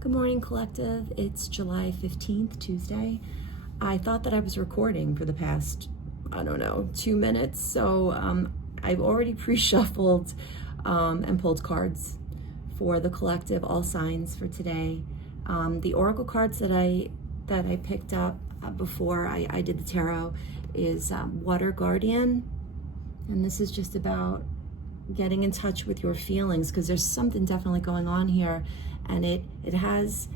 Good morning, collective. It's July 15th, Tuesday. I thought that I was recording for the past, 2 minutes. So I've already pre-shuffled and pulled cards for the collective, all signs for today. The oracle cards that I picked up before I did the tarot is Water Guardian. And this is just about getting in touch with your feelings, because there's something definitely going on here, and it's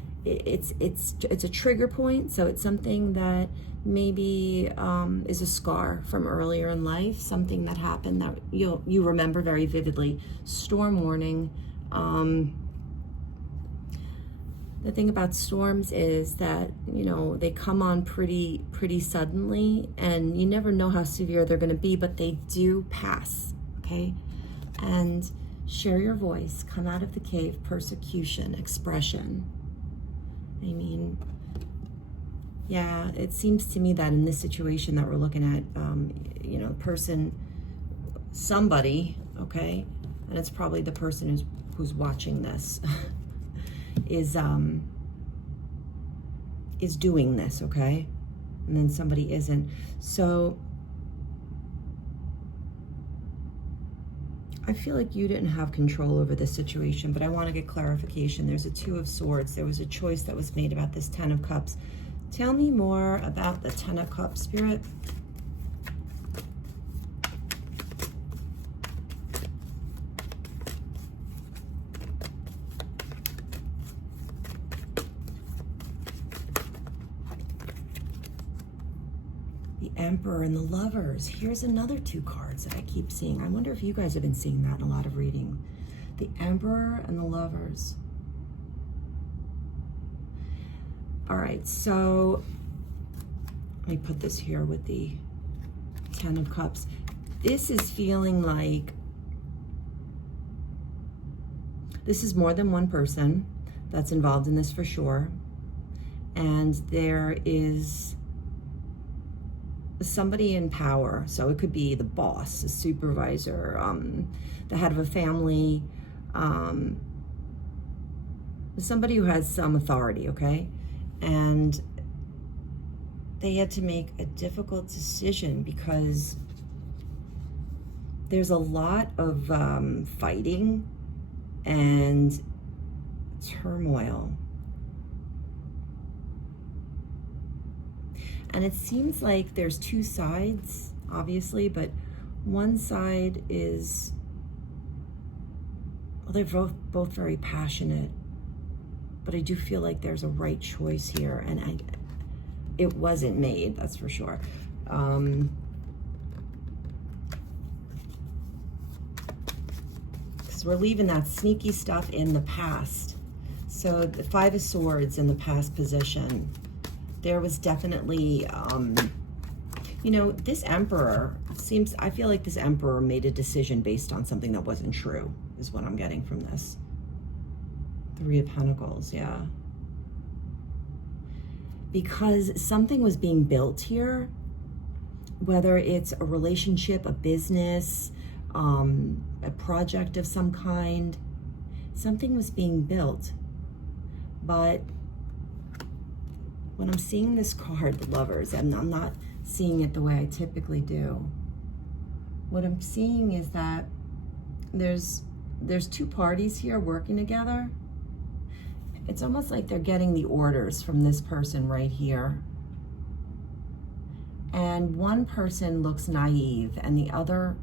a trigger point. So it's something that maybe is a scar from earlier in life, something that happened that you remember very vividly. Storm warning. The thing about storms is that, they come on pretty suddenly, and you never know how severe they're going to be, but they do pass, okay? And share your voice, come out of the cave, persecution, expression. I mean, yeah, it seems to me that in this situation that we're looking at, somebody, okay, and it's probably the person who's watching this, is doing this, okay? And then somebody isn't. So I feel like you didn't have control over this situation, but I want to get clarification. There's a Two of Swords. There was a choice that was made about this Ten of Cups. Tell me more about the Ten of Cups, Spirit. The Emperor and the Lovers. Here's another two cards that I keep seeing. I wonder if you guys have been seeing that in a lot of reading. The Emperor and the Lovers. All right, so let me put this here with the Ten of Cups. This is feeling like this is more than one person that's involved in this for sure. And there is somebody in power. So it could be the boss, a supervisor, the head of a family, somebody who has some authority, okay? And they had to make a difficult decision because there's a lot of fighting and turmoil. And it seems like there's two sides, obviously, but one side is, well, they're both very passionate, but I do feel like there's a right choice here, and it wasn't made, that's for sure. Because we're leaving that sneaky stuff in the past. So the Five of Swords in the past position. There was definitely, this Emperor I feel like this Emperor made a decision based on something that wasn't true, is what I'm getting from this. Three of Pentacles, yeah. Because something was being built here, whether it's a relationship, a business, a project of some kind, something was being built. But when I'm seeing this card, the Lovers, I'm not seeing it the way I typically do. What I'm seeing is that there's two parties here working together. It's almost like they're getting the orders from this person right here. And one person looks naive, and the other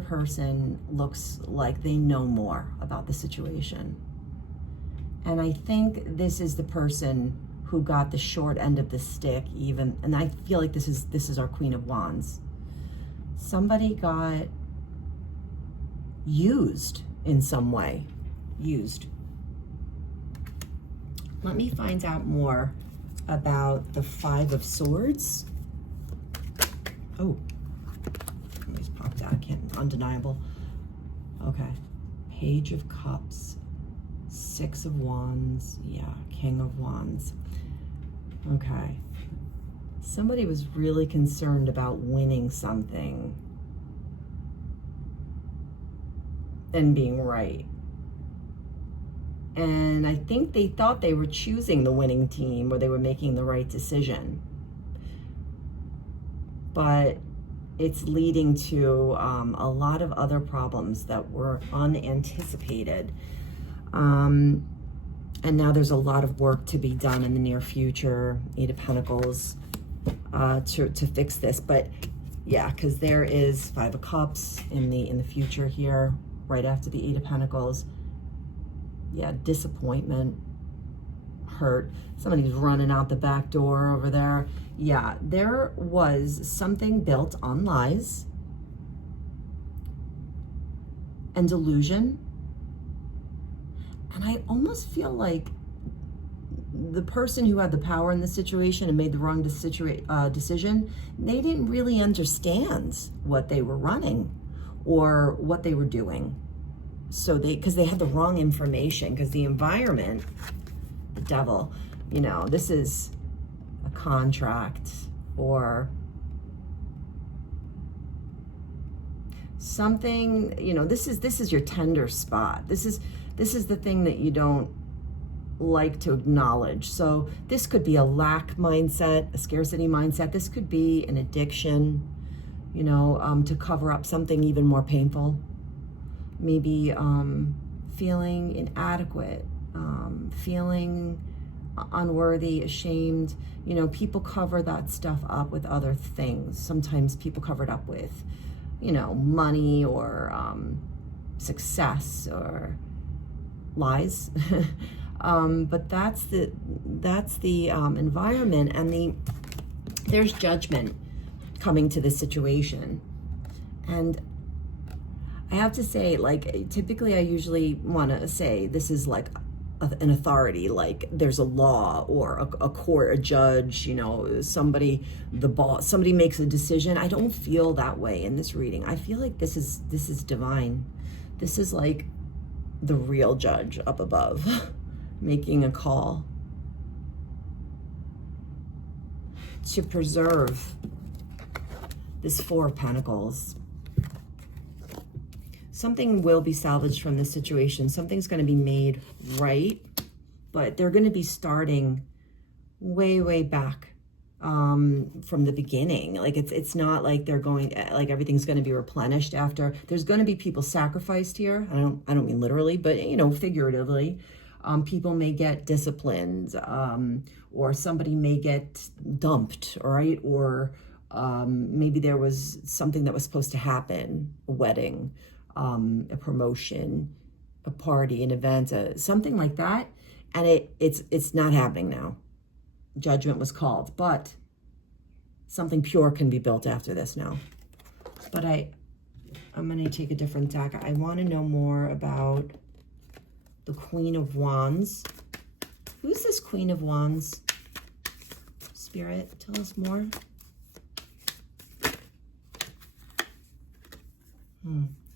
person looks like they know more about the situation. And I think this is the person who got the short end of the stick, even, and I feel like this is our Queen of Wands. Somebody got used in some way. Used. Let me find out more about the Five of Swords. Oh, it just popped out. Undeniable. Okay. Page of Cups. Six of Wands. Yeah, King of Wands. Okay. Somebody was really concerned about winning something – and being right. And I think they thought they were choosing the winning team or they were making the right decision. But it's leading to a lot of other problems that were unanticipated. And now there's a lot of work to be done in the near future, Eight of Pentacles, to fix this. But yeah, because there is Five of Cups in the future here, right after the Eight of Pentacles. Yeah, disappointment, hurt. Somebody's running out the back door over there. Yeah, there was something built on lies and delusion. And I almost feel like the person who had the power in the situation and made the wrong decision, they didn't really understand what they were running or what they were doing. So because they had the wrong information, because the environment, the devil, you know, this is a contract or something, you know, this is your tender spot. This is the thing that you don't like to acknowledge. So this could be a lack mindset, a scarcity mindset. This could be an addiction, you know, to cover up something even more painful. Maybe feeling inadequate, feeling unworthy, ashamed. You know, people cover that stuff up with other things. Sometimes people cover it up with, you know, money or success or lies. But that's the environment, and there's judgment coming to this situation. And I have to say, like, typically I usually want to say this is like an authority, like there's a law or a court, a judge, you know, somebody, the boss, somebody makes a decision. I don't feel that way in this reading. I feel like this is divine. This is like the real judge up above making a call to preserve this Four of Pentacles. Something will be salvaged from this situation. Something's going to be made right, but they're going to be starting way, way back from the beginning. Like it's not like they're going, like everything's going to be replenished after. There's going to be people sacrificed here. I don't mean literally, but you know, figuratively. People may get disciplined, or somebody may get dumped, right? Or maybe there was something that was supposed to happen, a wedding, a promotion, a party, an event, something like that, and it's not happening now. Judgment was called, but something pure can be built after this now. But I'm going to take a different tack. I want to know more about the Queen of Wands. Who's this Queen of Wands? Spirit, tell us more.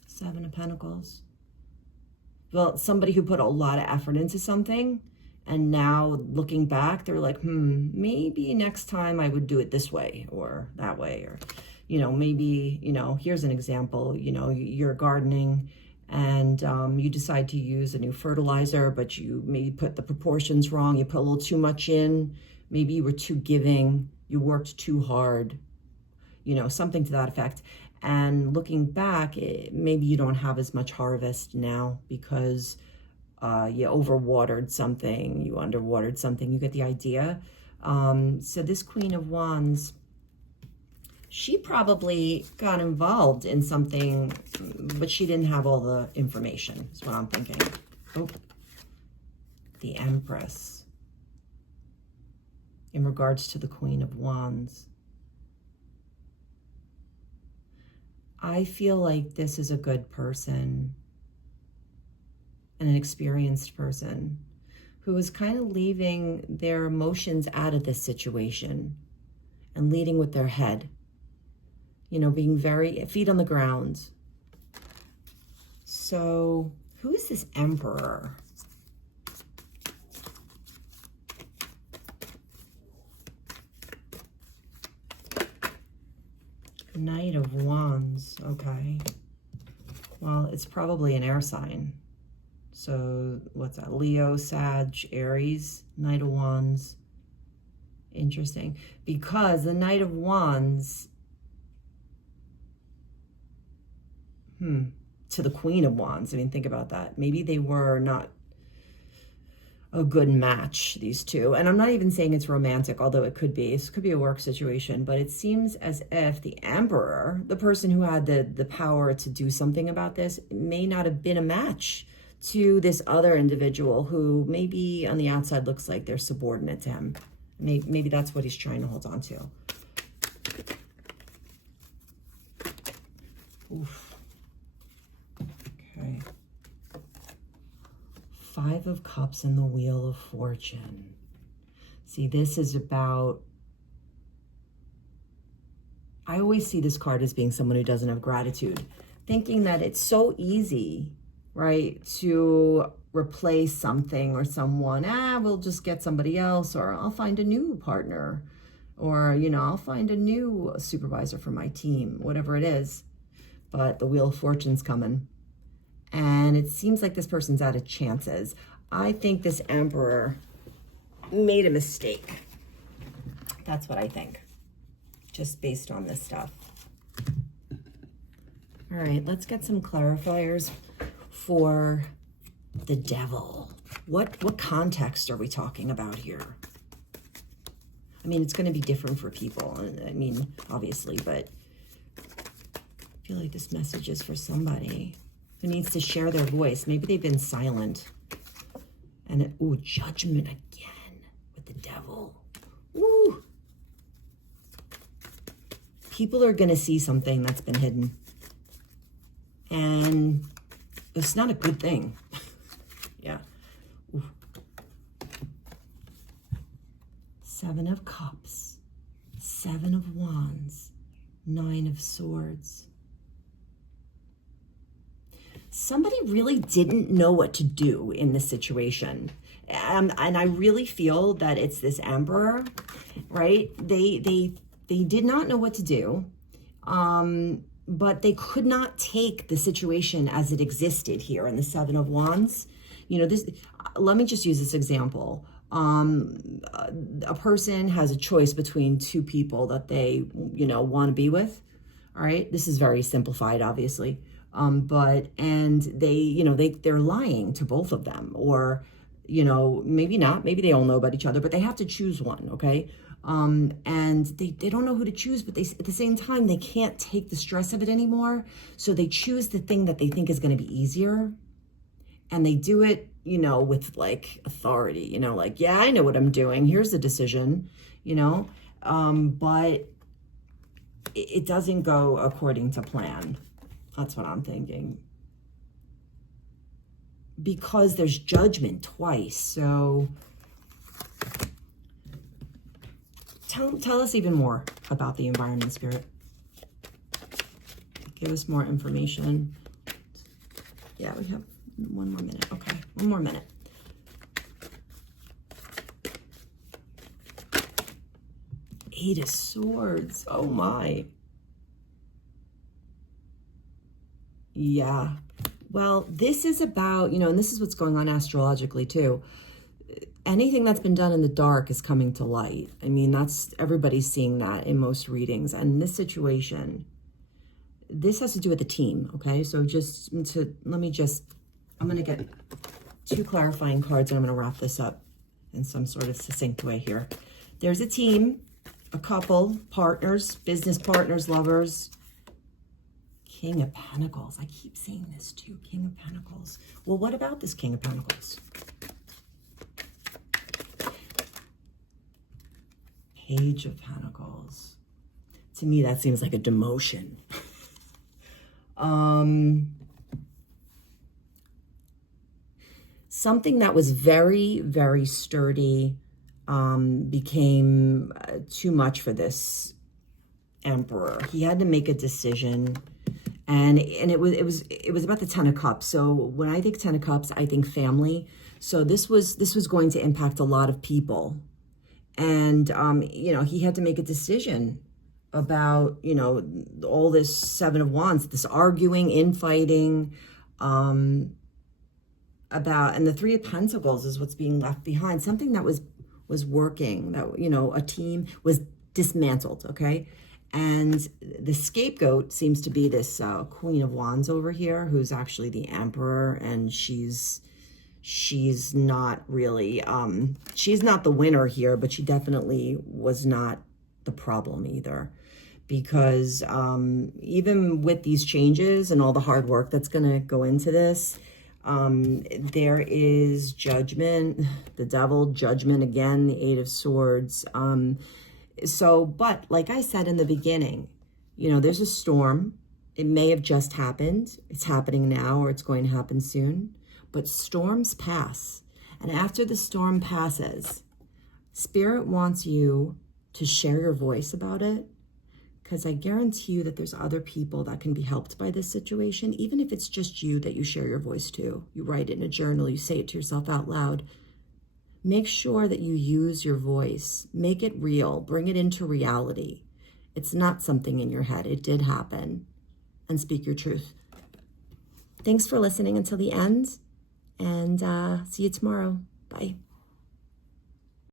Seven of Pentacles. Well, somebody who put a lot of effort into something, and now looking back, they're like, maybe next time I would do it this way or that way. Or, you know, maybe, you know, here's an example, you know, you're gardening and you decide to use a new fertilizer, but you maybe put the proportions wrong. You put a little too much in. Maybe you were too giving. You worked too hard, you know, something to that effect. And looking back, maybe you don't have as much harvest now because you overwatered something, you underwatered something. You get the idea. So this Queen of Wands, she probably got involved in something, but she didn't have all the information, is what I'm thinking. Oh, the Empress. In regards to the Queen of Wands, I feel like this is a good person and an experienced person who is kind of leaving their emotions out of this situation and leading with their head. You know, being very feet on the ground. So who is this Emperor? Knight of Wands, okay. Well, it's probably an air sign. So what's that? Leo, Sag, Aries, Knight of Wands. Interesting. Because the Knight of Wands, to the Queen of Wands. I mean, think about that. Maybe they were not a good match, these two. And I'm not even saying it's romantic, although it could be. This could be a work situation, but it seems as if the Emperor, the person who had the power to do something about this, may not have been a match to this other individual who maybe on the outside looks like they're subordinate to him. Maybe that's what he's trying to hold on to. Oof. Okay. 5 of Cups and the Wheel of Fortune. See, this is about, I always see this card as being someone who doesn't have gratitude, thinking that it's so easy, right, to replace something or someone. We'll just get somebody else, or I'll find a new partner, or, you know, I'll find a new supervisor for my team, whatever it is. But the Wheel of Fortune's coming. And it seems like this person's out of chances. I think this Emperor made a mistake. That's what I think, just based on this stuff. All right, let's get some clarifiers for the Devil. What context are we talking about here? I mean, it's going to be different for people. I mean, obviously, but I feel like this message is for somebody who needs to share their voice. Maybe they've been silent. And Judgment again with the Devil. Ooh. People are going to see something that's been hidden. And it's not a good thing. Yeah. Ooh. 7 of Cups. 7 of Wands. 9 of Swords. Somebody really didn't know what to do in this situation. And I really feel that it's this Emperor, right? They did not know what to do, but they could not take the situation as it existed here in the 7 of Wands. You know, this. Let me just use this example. A person has a choice between 2 people that they, you know, want to be with. All right, this is very simplified, obviously. And they, you know, they're lying to both of them, or, you know, maybe not, maybe they all know about each other, but they have to choose one. Okay. And they don't know who to choose, but at the same time, they can't take the stress of it anymore. So they choose the thing that they think is going to be easier. And they do it, you know, with like authority, you know, like, yeah, I know what I'm doing. Here's the decision, you know, but it doesn't go according to plan. That's what I'm thinking. Because there's judgment twice. So tell us even more about the environment, Spirit. Give us more information. Yeah, we have 1 more minute. Okay, 1 more minute. Eight of Swords. Oh my. Yeah. Well, this is about, you know, and this is what's going on astrologically too. Anything that's been done in the dark is coming to light. I mean, everybody's seeing that in most readings. And in this situation, this has to do with the team, okay? So I'm going to get 2 clarifying cards, and I'm going to wrap this up in some sort of succinct way here. There's a team, a couple, partners, business partners, lovers. King of Pentacles. I keep saying this too. King of Pentacles. Well, what about this King of Pentacles? Page of Pentacles. To me, that seems like a demotion. Something that was very, very sturdy became too much for this Emperor. He had to make a decision. And it was about the 10 of Cups. So when I think 10 of Cups, I think family. So this was going to impact a lot of people. And, you know, he had to make a decision about, you know, all this 7 of Wands, this arguing, infighting. about, and the Three of Pentacles is what's being left behind. Something that was working, that, you know, a team was dismantled, okay? And the scapegoat seems to be this Queen of Wands over here, who's actually the Emperor, and she's not really, she's not the winner here, but she definitely was not the problem either. Because even with these changes and all the hard work that's going to go into this, there is judgment, the devil, judgment again, the Eight of Swords. But like I said in the beginning, you know, there's a storm. It may have just happened. It's happening now, or it's going to happen soon. But storms pass. And after the storm passes, Spirit wants you to share your voice about it, because I guarantee you that there's other people that can be helped by this situation, even if it's just you that you share your voice to. You write it in a journal, you say it to yourself out loud. Make sure that you use your voice. Make it real. Bring it into reality. It's not something in your head. It did happen. And speak your truth. Thanks for listening until the end, and see you tomorrow. Bye.